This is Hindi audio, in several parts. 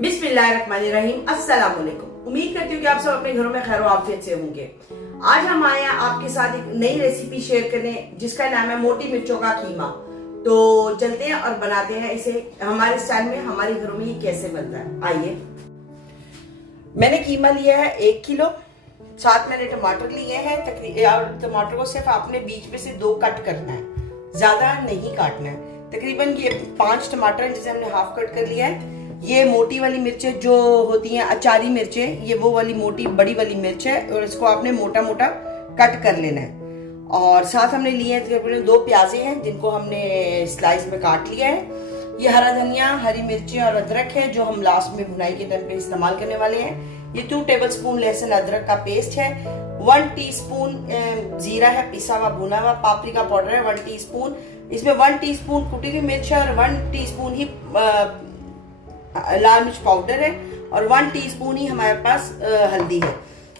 बिस्मिल्लाहिर्रहमानिर्रहीम। अस्सलाम वालेकुम। उम्मीद करती हूँ कि आप सब अपने घरों में खैर आफियत से होंगे। आज हम आए हैं आपके साथ एक नई रेसिपी शेयर करने जिसका नाम है मोटी मिर्चों का कीमा। तो चलते हैं और बनाते हैं इसे हमारे स्टाइल में, हमारे घरों में ये कैसे बनता है। आइए। मैंने कीमा लिया है 1 किलो। साथ मैंने टमाटर लिए हैं और टमाटर को सिर्फ आपने बीच में से 2 कट करना है, ज्यादा नहीं काटना है। तकरीबन ये 5 टमाटर हैं जिसे हमने हाफ कट कर लिया है। ये मोटी वाली मिर्चें जो होती हैं अचारी मिर्चें, ये वो वाली मोटी बड़ी वाली मिर्च है और इसको आपने मोटा मोटा कट कर लेना है। और साथ हमने लिए हैं तकरीबन 2 प्याजे हैं जिनको हमने स्लाइस में काट लिया है। ये हरा धनिया, हरी मिर्चें और अदरक है जो हम लास्ट में भुनाई के टाइम पे इस्तेमाल करने वाले हैं। ये 2 टेबलस्पून लहसुन अदरक का पेस्ट है। 1 टीस्पून जीरा है पिसा हुआ भुना हुआ। पापरिका पाउडर है 1 टीस्पून। इसमें 1 टीस्पून कुटी हुई मिर्च है और 1 टीस्पून ही लाल मिर्च पाउडर है और 1 टीस्पून ही हमारे पास हल्दी है।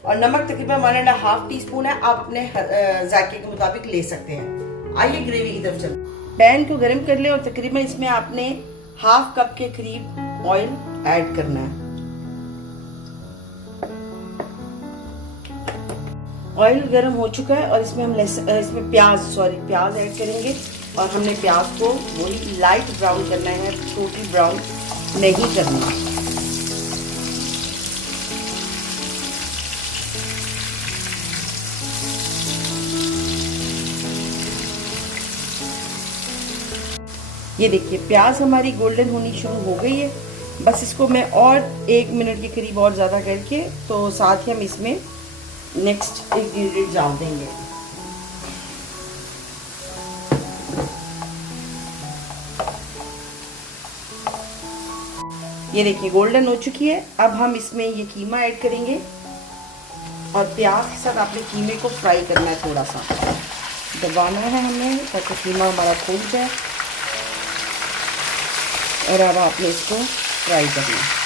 और नमक तकरीबन 1.5 टीस्पून है। आप अपने जायके के मुताबिक ले सकते हैं। आइए ग्रेवी की तरफ चलते। पैन को गर्म कर ले और तकरीबन इसमें आपने ½ कप के करीब ऑयल ऐड करना है। ऑयल गर्म हो चुका है और इसमें हम इसमें प्याज ऐड करेंगे। और हमने प्याज को वही लाइट ब्राउन करना है, टोटली ब्राउन नहीं करना। ये देखिए प्याज हमारी गोल्डन होनी शुरू हो गई है। बस इसको मैं और 1 मिनट के करीब और ज़्यादा करके तो साथ ही हम इसमें नेक्स्ट इंग्रेडिएंट डाल देंगे। ये देखिए गोल्डन हो चुकी है। अब हम इसमें ये कीमा ऐड करेंगे और प्याज के साथ आपने कीमे को फ्राई करना है। थोड़ा सा दबाना है हमें ताकि कीमा हमारा फूल जाए। और अब आपने इसको फ्राई करना है।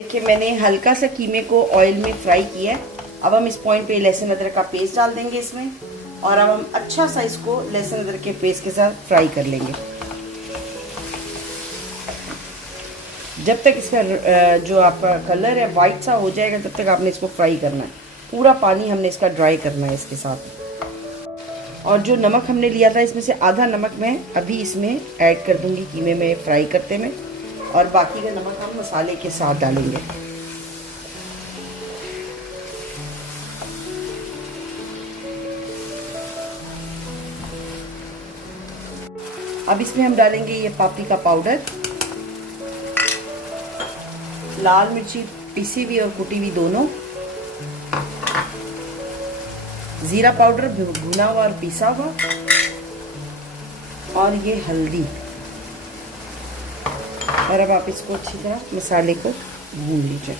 देखिए मैंने हल्का सा कीमे को ऑयल में फ्राई किया है। अब हम इस पॉइंट पे लहसुन अदरक का पेस्ट डाल देंगे इसमें और अब हम अच्छा सा इसको लहसुन अदरक के पेस्ट के साथ फ्राई कर लेंगे। जब तक इसका जो आपका कलर है वाइट सा हो जाएगा तब तक आपने इसको फ्राई करना है। पूरा पानी हमने इसका ड्राई करना है इसके साथ। और जो नमक हमने लिया था इसमें से आधा नमक मैं अभी इसमें ऐड कर दूंगी कीमे में फ्राई करते में, और बाकी का नमक हम मसाले के साथ डालेंगे। अब इसमें हम डालेंगे ये पापरिका पाउडर, लाल मिर्ची पिसी हुई और कुटी हुई दोनों, जीरा पाउडर भुना हुआ और पिसा हुआ, और ये हल्दी। और अब आप इसको अच्छी तरह मसाले को भून लीजिए।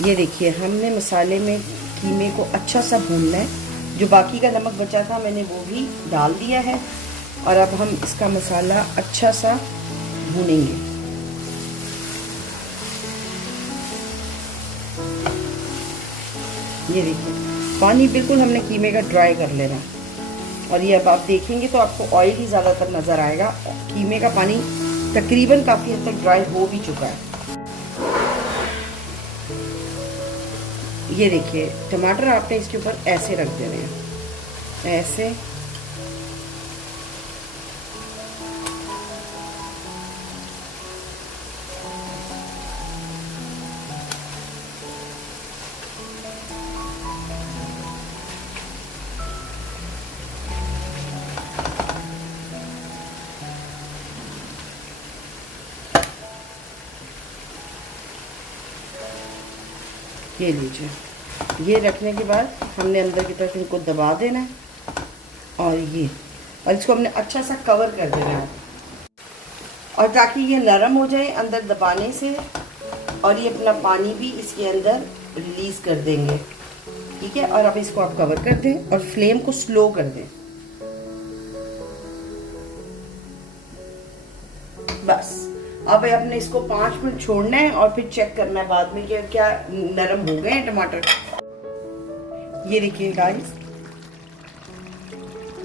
ये देखिए हमने मसाले में कीमे को अच्छा सा भूनना है। जो बाकी का नमक बचा था मैंने वो भी डाल दिया है। और अब हम इसका मसाला अच्छा सा भूनेंगे। ये देखिए पानी बिल्कुल हमने कीमे का ड्राई कर लेना। और ये अब आप देखेंगे तो आपको ऑयल ही ज़्यादातर नज़र आएगा। कीमे का पानी तकरीबन काफ़ी हद तक ड्राई हो भी चुका है। ये देखिए टमाटर आपने इसके ऊपर ऐसे रख देने हैं, ऐसे। ये लीजिए, ये रखने के बाद हमने अंदर की तरफ इनको दबा देना है और इसको हमने अच्छा सा कवर कर देना है और ताकि ये नरम हो जाए अंदर दबाने से, और ये अपना पानी भी इसके अंदर रिलीज़ कर देंगे। ठीक है, और अब इसको आप कवर कर दें और फ्लेम को स्लो कर दें। बस अब आपने इसको 5 मिनट छोड़ना है और फिर चेक करना है बाद में कि क्या नरम हो गए हैं टमाटर। ये देखिए गाइस,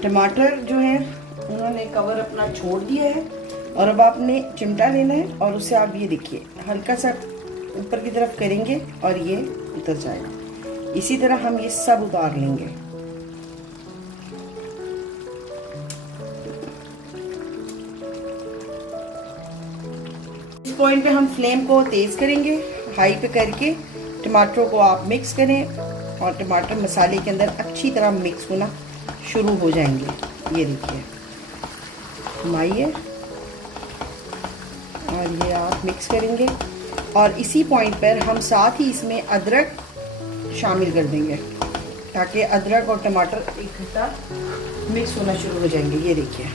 टमाटर जो है उन्होंने कवर अपना छोड़ दिया है और अब आपने चिमटा लेना है और उससे आप ये देखिए हल्का सा ऊपर की तरफ करेंगे और ये उतर जाएगा। इसी तरह हम ये सब उतार लेंगे। इस पॉइंट पे हम फ्लेम को तेज करेंगे, हाई पे करके टमाटरों को आप मिक्स करें और टमाटर मसाले के अंदर अच्छी तरह मिक्स होना शुरू हो जाएंगे। ये देखिए घुमाइए और ये आप मिक्स करेंगे और इसी पॉइंट पर हम साथ ही इसमें अदरक शामिल कर देंगे ताकि अदरक और टमाटर इकट्ठा मिक्स होना शुरू हो जाएंगे। ये देखिए,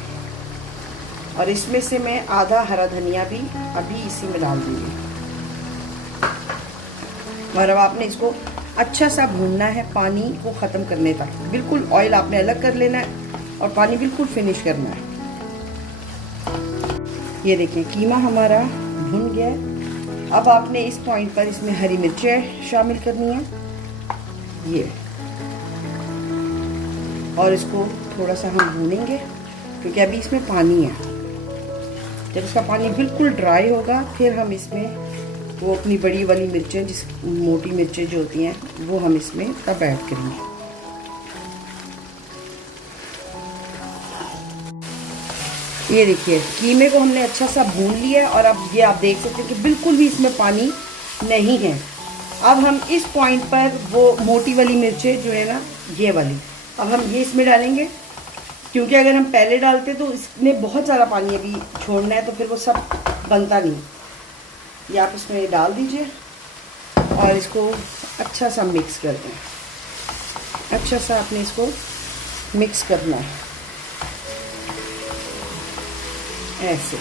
और इसमें से मैं आधा हरा धनिया भी अभी इसी में डाल दूंगी। और अब आपने इसको अच्छा सा भूनना है पानी को ख़त्म करने तक। बिल्कुल ऑयल आपने अलग कर लेना है और पानी बिल्कुल फिनिश करना है। ये देखिए कीमा हमारा भुन गया है। अब आपने इस पॉइंट पर इसमें हरी मिर्चें शामिल करनी है ये, और इसको थोड़ा सा हम भूनेंगे क्योंकि अभी इसमें पानी है। जब इसका पानी बिल्कुल ड्राई होगा फिर हम इसमें वो अपनी बड़ी वाली मिर्चें, जिस मोटी मिर्चें जो होती हैं वो हम इसमें तब ऐड करेंगे। ये देखिए कीमे को हमने अच्छा सा भून लिया और अब ये आप देख सकते हैं कि बिल्कुल भी इसमें पानी नहीं है। अब हम इस पॉइंट पर वो मोटी वाली मिर्चें जो है ना ये वाली, अब हम ये इसमें डालेंगे क्योंकि अगर हम पहले डालते तो इसमें बहुत सारा पानी अभी छोड़ना है तो फिर वो सब बनता नहीं। ये आप इसमें डाल दीजिए और इसको अच्छा सा मिक्स कर दें। अच्छा सा आपने इसको मिक्स करना है ऐसे।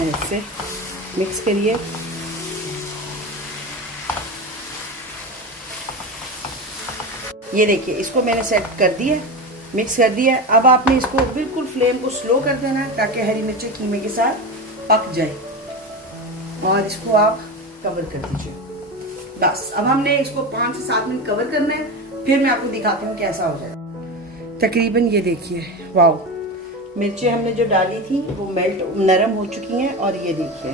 ऐसे मिक्स करिए। ये देखिए इसको मैंने सेट कर दिया, मिक्स कर दिया। अब आपने इसको बिल्कुल फ्लेम को स्लो कर देना है ताकि हरी मिर्ची कीमे के साथ पक जाए और इसको आप कवर कर दीजिए। बस अब हमने इसको 5 से 7 मिनट कवर करना है, फिर मैं आपको दिखाती हूँ कैसा हो जाए। तकरीबन ये देखिए, वाओ, मिर्चें हमने जो डाली थी वो मेल्ट नरम हो चुकी हैं और ये देखिए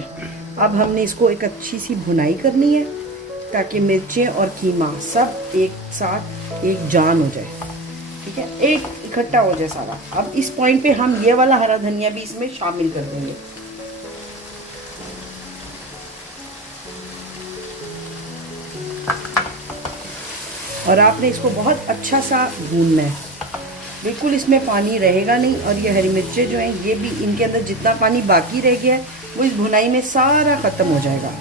अब हमने इसको एक अच्छी सी भुनाई करनी है ताकि मिर्चें और कीमा सब एक साथ एक जान हो जाए। ठीक है, एक इकट्ठा हो जाए सारा। अब इस पॉइंट पे हम ये वाला हरा धनिया भी इसमें शामिल कर देंगे। और आपने इसको बहुत अच्छा सा भूनना है, बिल्कुल इसमें पानी रहेगा नहीं। और ये हरी मिर्चें जो हैं ये भी, इनके अंदर जितना पानी बाकी रह गया है वो इस भुनाई में सारा खत्म हो जाएगा।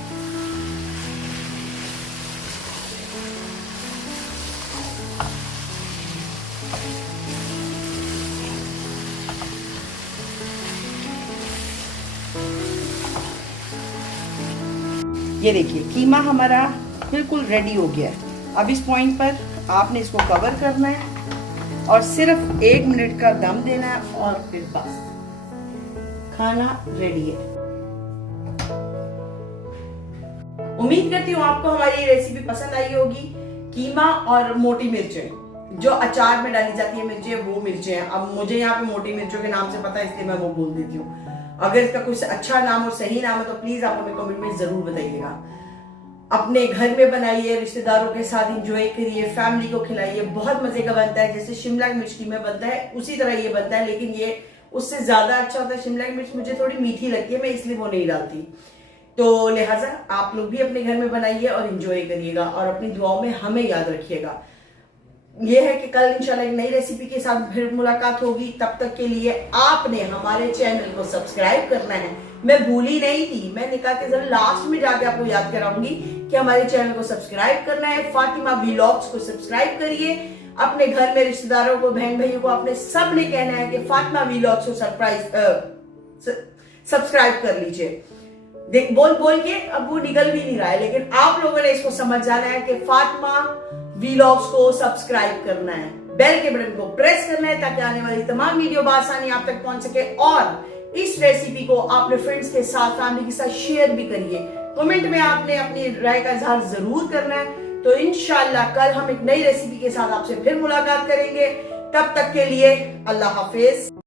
ये देखिए कीमा हमारा बिल्कुल रेडी हो गया है। अब इस पॉइंट पर आपने इसको कवर करना है और सिर्फ 1 मिनट का दम देना है और फिर बस खाना रेडी है। उम्मीद करती हूँ आपको हमारी ये रेसिपी पसंद आई होगी। कीमा और मोटी मिर्चें जो अचार में डाली जाती है मिर्चें, वो मिर्चें हैं। अब मुझे यहाँ पे मोटी मिर्चों के नाम से पता है इसलिए मैं वो बोल देती हूँ। अगर इसका कुछ अच्छा नाम और सही नाम है तो प्लीज आप हमें कमेंट में जरूर बताइएगा। अपने घर में बनाइए, रिश्तेदारों के साथ एंजॉय करिए, फैमिली को खिलाइए। बहुत मजे का बनता है, जैसे शिमला मिर्च कीमा बनता है उसी तरह ये बनता है, लेकिन ये उससे ज्यादा अच्छा होता है। शिमला मिर्च मुझे थोड़ी मीठी लगती है, मैं इसलिए वो नहीं डालती। तो लिहाजा आप लोग भी अपने घर में बनाइए और एंजॉय करिएगा और अपनी दुआओं में हमें याद रखिएगा। यह है कि कल इंशाल्लाह एक नई रेसिपी के साथ फिर मुलाकात होगी। तब तक के लिए आपने हमारे चैनल को सब्सक्राइब करना है। मैं भूली नहीं थी, मैंने कहा कि जरा लास्ट में जाके आपको याद कराऊंगी कि हमारे चैनल को सब्सक्राइब करना है। फातिमा व्लॉग्स को सब्सक्राइब करिए। अपने घर में रिश्तेदारों को, बहन भाइयों को आपने सब ने कहना है कि फातिमा व्लॉग्स को सब्सक्राइब कर लीजिए। बोल बोल के अब वो निकल भी नहीं रहा है, लेकिन आप लोगों ने इसको समझ जाना है कि फातिमा वीलॉग्स को सब्सक्राइब करना है, बेल के बटन को प्रेस करना है ताकि आने वाली तमाम वीडियो बआसानी आप तक पहुंच सके। और इस रेसिपी को आप अपने फ्रेंड्स के साथ, फैमिली के साथ शेयर भी करिए। कमेंट में आपने अपनी राय का इजहार जरूर करना है। तो इंशाल्लाह कल हम एक नई रेसिपी के साथ आपसे फिर मुलाकात करेंगे। तब तक के लिए अल्लाह हाफिज।